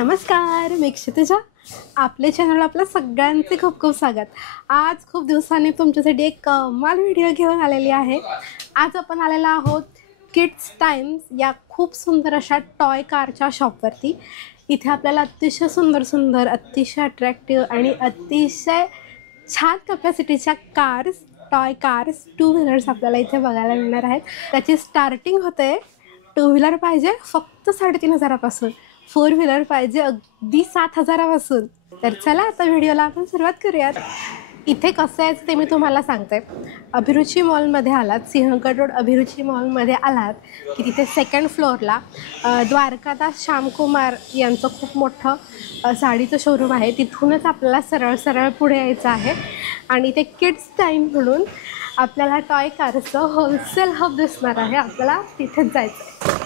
नमस्कार, मी क्षितिजा. आपल्या चॅनलला आपल्या सगळ्यांचे खूप खूप स्वागत. आज खूप दिवसांनी तुमच्यासाठी एक कमाल व्हिडिओ घेऊन आलेली आहे. आज आपण आलेलो आहोत किड्स टाइम्स या खूप सुंदर अशा टॉय कारच्या शॉपवरती. इथे आपल्याला अतिशय सुंदर अतिशय अट्रॅक्टिव्ह आणि अतिशय छान कॅपॅसिटीच्या cars, toy cars, two wheelers आपल्याला इथे बघायला मिळणार आहेत. त्याची स्टार्टिंग होते टू व्हीलर पाहिजे फक्त 3,500पासून, फोर व्हीलर पाहिजे अगदी 7,000पासून. तर चला आता व्हिडिओला आपण सुरुवात करूयात. इथे कसं यायचं ते मी तुम्हाला सांगते. अभिरुची मॉलमध्ये आलात, सिंहगड रोड अभिरुची मॉलमध्ये आलात की तिथे सेकंड फ्लोअरला द्वारकादास श्यामकुमार यांचं खूप मोठं साडीचं शोरूम आहे. तिथूनच आपल्याला सरळ पुढे यायचं आहे आणि ते किड्स टाईम म्हणून आपल्याला टॉय कारचं होलसेल हब दिसणार आहे. आपल्याला तिथेच जायचं आहे.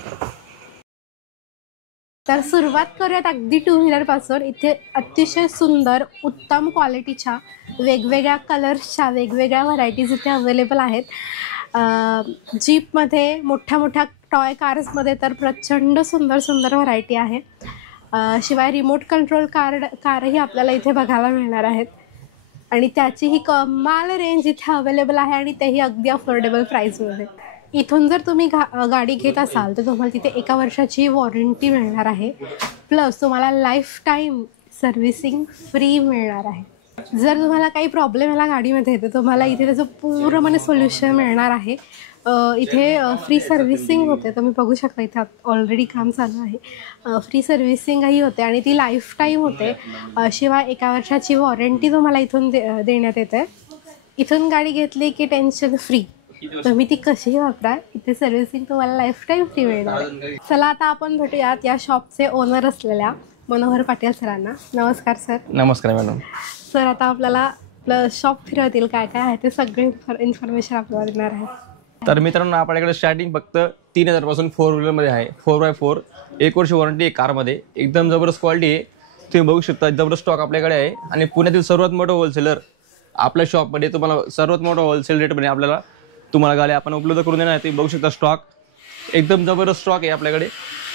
तर सुरुवात करूयात अगदी टू व्हीलरपासून. इथे अतिशय सुंदर उत्तम क्वालिटीच्या वेगवेगळ्या कलर्सच्या वेगवेगळ्या व्हरायटीज इथे अवेलेबल आहेत. जीपमध्ये, मोठ्या टॉय कार्समध्ये तर प्रचंड सुंदर व्हरायटी आहे. शिवाय रिमोट कंट्रोल कारही आपल्याला इथे बघायला मिळणार आहेत आणि त्याचीही कमाल रेंज इथे अवेलेबल आहे आणि तेही अगदी अफोर्डेबल प्राईसमध्ये. इथून जर तुम्ही गाडी घेत असाल तर तुम्हाला तिथे 1 वर्षाची वॉरंटी मिळणार आहे. प्लस तुम्हाला लाईफ टाईम सर्व्हिसिंग फ्री मिळणार आहे. जर तुम्हाला काही प्रॉब्लेम आला गाडीमध्ये तर तुम्हाला इथे त्याचं पूर्णपणे सोल्युशन मिळणार आहे. इथे फ्री सर्व्हिसिंग होते. तुम्ही बघू शकता इथे ऑलरेडी काम चालू आहे. फ्री सर्व्हिसिंगही होते आणि ती लाईफ टाईम होते. शिवाय 1 वर्षाची वॉरंटी तुम्हाला इथून देण्यात येते. इथून गाडी घेतली की टेन्शन फ्री. तुम्ही ती कशीही वापरा, इथे सर्व्हिसिंग तुम्हाला लाईफ टाईम फ्री मिळणार. चला आता आपण भेटूयात या शॉपचे ओनर असलेल्या मनोहर पाटील सरांना. नमस्कार सर. नमस्कार मॅडम. सर आता आपल्याला आपलं शॉप फिरवतील, काय काय आहे ते सगळे इन्फॉर्मेशन आपल्याला देणार आहे. तर मित्रांनो, आपल्याकडे स्टार्टिंग फक्त 3,000 पासून 4 व्हीलरमध्ये आहे. 4x4 1 वर्ष वॉरंटी आहे. कारमध्ये एकदम जबरदस्त क्वालिटी आहे. तुम्ही बघू शकता जबरदस्त स्टॉक आपल्याकडे आहे आणि पुण्यातील सर्वात मोठं होलसेलर आपल्या शॉपमध्ये तुम्हाला सर्वात मोठं होलसेल रेटमध्ये आपल्याला तुम्हाला गाड्या आपण उपलब्ध करून देणार आहे. तुम्ही बघू शकता स्टॉक एकदम जबरदस्त स्टॉक आहे आपल्याकडे.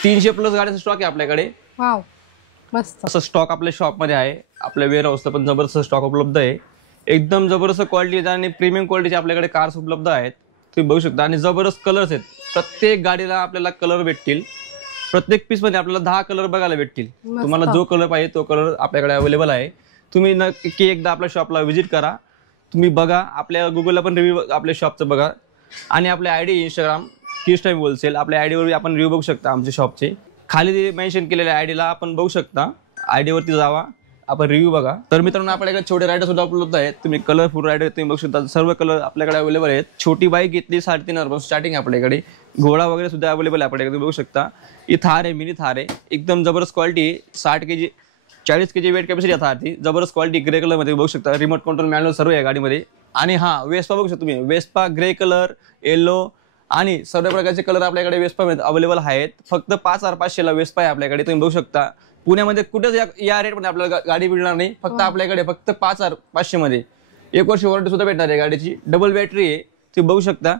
300+ गाड्याचा स्टॉक आहे आपल्याकडे. वाव, मस्त असं स्टॉक आपल्या शॉपमध्ये आहे. आपल्या वेअर हाऊसला पण जबरदस्त स्टॉक उपलब्ध आहे. एकदम जबरदस्त क्वालिटी आणि प्रीमियम क्वालिटीचे आपल्याकडे कार्स उपलब्ध आहेत. तुम्ही बघू शकता आणि जबरदस्त कलर्स आहेत. प्रत्येक गाडीला आपल्याला कलर भेटतील. प्रत्येक पीसमध्ये आपल्याला 10 कलर बघायला भेटतील. तुम्हाला जो कलर पाहिजे तो कलर आपल्याकडे अवेलेबल आहे. तुम्ही नक्की एकदा आपल्या शॉपला व्हिजिट करा. तुम्ही बघा, आपल्या गुगलला पण रिव्ह्यू आपल्या शॉपचं बघा आणि आपल्या ID Instagram kids time wholesale आपल्या आयडीवर आपण रिव्ह्यू बघू शकता. आमच्या शॉपचे खाली मेन्शन केलेल्या आयडीला आपण बघू शकता. आयडीवरती जावा, आपण रिव्ह्यू बघा. तर मित्रांनो, आपल्याकडे छोटे रायडर सुद्धा उपलब्ध आहेत. तुम्ही कलरफुल रायडर तुम्ही बघू शकता. सर्व कलर आपल्याकडे अवेलेबल आहेत. छोटी बाईक घेतली 3,500 स्टार्टिंग आपल्याकडे. घोडा वगैरे सुद्धा अवेलेबल आहे आपल्याकडे. तुम्ही बघू शकता. ही थार आहे, मिनी थार आहे. एकदम जबरदस्त quality. 60 kg 40 kg weight capacity आहे थारची. जबरदस्त क्वालिटी. ग्रे कलरमध्ये बघू शकता. रिमोट कंट्रोल मॅन्युअल सर्व आहे गाडीमध्ये. आणि वेस्पा बघू शकता तुम्ही. वेस्पा ग्रे कलर, येलो आणि सर्व प्रकारचे कलर आपल्याकडे वेस्पा अवेलेबल आहेत. फक्त 5,500ला वेस्पा आहे आपल्याकडे. तुम्ही बघू शकता. पुण्यामध्ये कुठेच या रेटमध्ये आपल्याला गाडी मिळणार नाही. फक्त आपल्याकडे फक्त 5,500 मध्ये 1 वर्ष वॉरंटी सुद्धा भेटणार आहे गाडीची. डबल बॅटरी आहे. तुम्ही बघू शकता.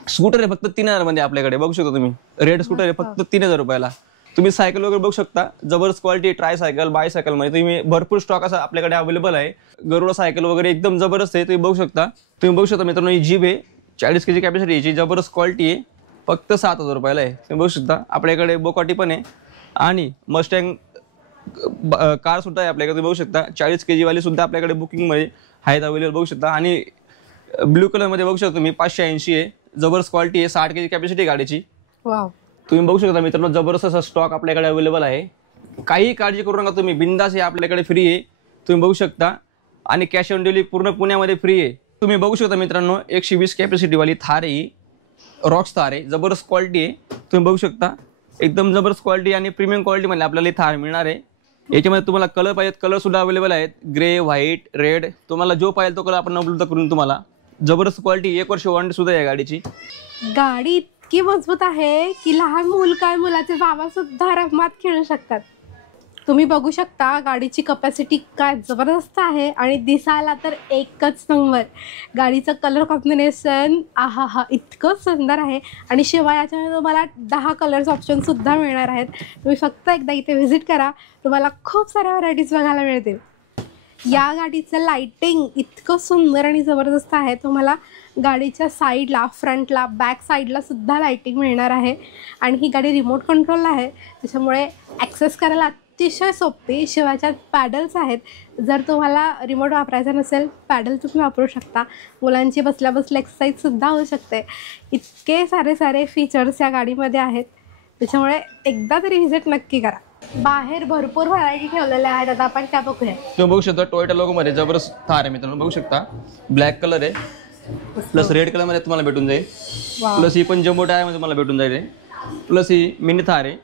स्कूटर आहे फक्त 3,000 मध्ये आपल्याकडे. बघू शकता तुम्ही. रेड स्कूटर आहे फक्त 3,000 रुपयाला. तुम्ही सायकल वगैरे बघू शकता. जबरदस्त क्वालिटी. ट्राय सायकल, बायसायकल मध्ये तुम्ही भरपूर स्टॉक असा आपल्याकडे अवेलेबल आहे. गरुडा सायकल वगैरे एकदम जबरदस्त आहे. तुम्ही बघू शकता. मित्रांनो, ही जीप आहे 40 kg कॅपॅसिटी याची. जबरदस्त क्वालिटी आहे. फक्त 7,000 रुपयाला आहे. तुम्ही बघू शकता. आपल्याकडे बोकाटी पण आहे आणि मस्टँग कार सुद्धा आहे आपल्याकडे. तुम्ही बघू शकता. 40 kg वाली सुद्धा आपल्याकडे बुकिंग मध्ये आहेत अवेलेबल. बघू शकता. आणि ब्ल्यू कलर मध्ये बघू शकता तुम्ही. 580 आहे. जबरदस्त क्वालिटी आहे. 60 kg कॅपॅसिटी गाडीची. वाव, तुम्ही बघू शकता मित्रांनो. जबरदस्त असा स्टॉक आपल्याकडे अवेलेबल आहे. काही काळजी करू नका तुम्ही. बिंदास हे आपल्याकडे फ्री आहे. तुम्ही बघू शकता. आणि कॅश ऑन डिलिव्हरी पूर्ण पुण्यामध्ये फ्री आहे. तुम्ही बघू शकता मित्रांनो. 120 कॅपॅसिटी वाली थार आहे. रॉक्स थार आहे. जबरदस्त क्वालिटी आहे. तुम्ही बघू शकता. एकदम जबरदस्त क्वालिटी आणि प्रीमियम क्वालिटी मध्ये आपल्याला थार मिळणार आहे. याच्यामध्ये तुम्हाला कलर पाहिजेत, कलर सुद्धा अवेलेबल आहेत. Grey, white, red. तुम्हाला जो पाहिजे तो कलर आपण उपलब्ध करून तुम्हाला. जबरदस्त क्वालिटी. 1 वर्ष वॉरंटी सुद्धा आहे गाडीची. गाडी इतकी मजबूत आहे की लहान मूल काय मुलाचे बाबा सुद्धा रमात खेळू शकतात. तुम्ही बघू शकता गाडीची कपॅसिटी काय जबरदस्त आहे आणि दिसायला तर एकच नंबर. गाडीचं कलर कॉम्बिनेशन आहा हा इतकं सुंदर आहे. आणि शिवाय याच्यामध्ये तुम्हाला 10 कलर्स ऑप्शनसुद्धा मिळणार आहेत. तुम्ही फक्त एकदा इथे व्हिजिट करा, तुम्हाला खूप साऱ्या व्हरायटीज बघायला मिळतील. या गाडीचं लाइटिंग इतकं सुंदर आणि जबरदस्त आहे. तुम्हाला गाडीच्या साईडला, फ्रंटला, बॅक साईडला सुद्धा लाइटिंग मिळणार आहे. आणि ही गाडी रिमोट कंट्रोल आहे, त्याच्यामुळे ॲक्सेस करायला अतिशय सोपी. शिवायच्या पॅडल्स आहेत. जर तुम्हाला रिमोट वापरायचा नसेल, पॅडल तुम्ही वापरू शकता. मुलांची बसल्या बसल्या एक्सरसाइजसुद्धा होऊ शकते. इतके सारे फीचर्स या गाडीमध्ये आहेत, त्याच्यामुळे एकदा तरी व्हिजिट नक्की करा. बाहेर भरपूर व्हरायटी ठेवलेल्या आहेत, आता आपण त्या बघूया. तुम्ही बघू शकता टोयोटा लोगोमध्ये जबरदस्त थार आहे मित्रांनो. बघू शकता ब्लॅक कलर आहे, प्लस रेड कलरमध्ये तुम्हाला भेटून जाईल. प्लस ही पण जम्बो टायरमध्ये तुम्हाला भेटून जाईल. प्लस ही मिनी थार आहे,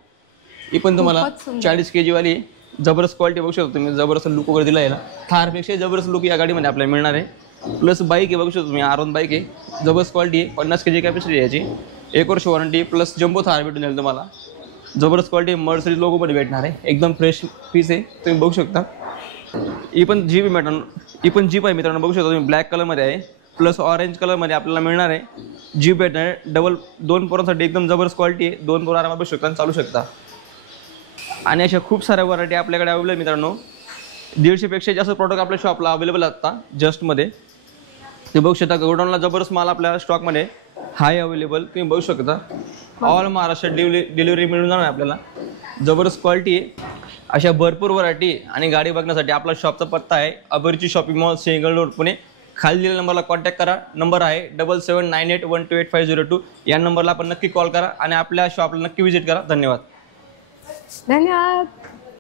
ही पण तुम्हाला 40 kg वाली जबरदस्त क्वालिटी बघू शकता तुम्ही. जबरदस्त लुक वगैरे दिला याला. थारपेक्षा जबरदस्त लुक या गाडीमध्ये आपल्याला मिळणार आहे. प्लस बाईक आहे, बघू शकता तुम्ही R1 बाईक आहे, जबरदस्त क्वालिटी आहे. 50 kg कॅपॅसिटी याची, 1 वर्ष वॉरंटी. प्लस जम्बो थार भेटून जाईल तुम्हाला. जबरदस्त क्वालिटी मर्सिडीज लोगोमध्ये भेटणार आहे. एकदम फ्रेश पीस आहे, तुम्ही बघू शकता. ही पण जीप आहे मित्रांनो, ही पण जीप आहे मित्रांनो. बघू शकता तुम्ही ब्लॅक कलरमध्ये आहे, प्लस ऑरेंज कलरमध्ये आपल्याला मिळणार आहे. जीप भेटणार आहे. डबल 2 पोरांसाठी एकदम जबरदस्त क्वालिटी आहे. 2 पोरं आरामात बसू शकता आणि चालू शकता. आणि अशा खूप साऱ्या व्हरायटी आपल्याकडे अवेलेबल आहे मित्रांनो. 150पेक्षा जास्त प्रॉडक्ट आपल्या शॉपला अवेलेबल आता जस्टमध्ये. ते बघू शकता गोडाऊनला जबरदस्त माल आपल्या स्टॉकमध्ये हाय अवेलेबल, तुम्ही बघू शकता. ऑल महाराष्ट्रात डिलिव्हरी मिळून जाणार आपल्याला. जबरदस्त क्वालिटी आहे. अशा भरपूर व्हरायटी आणि गाडी बघण्यासाठी आपला शॉपचा पत्ता आहे अभिरुची shopping mall, single road, Pune. खाली दिलेल्या नंबरला कॉन्टॅक्ट करा. नंबर आहे 7798128502. या नंबरला आपण नक्की कॉल करा आणि आपल्या शॉपला नक्की व्हिजिट करा. धन्यवाद. धन्यवाद.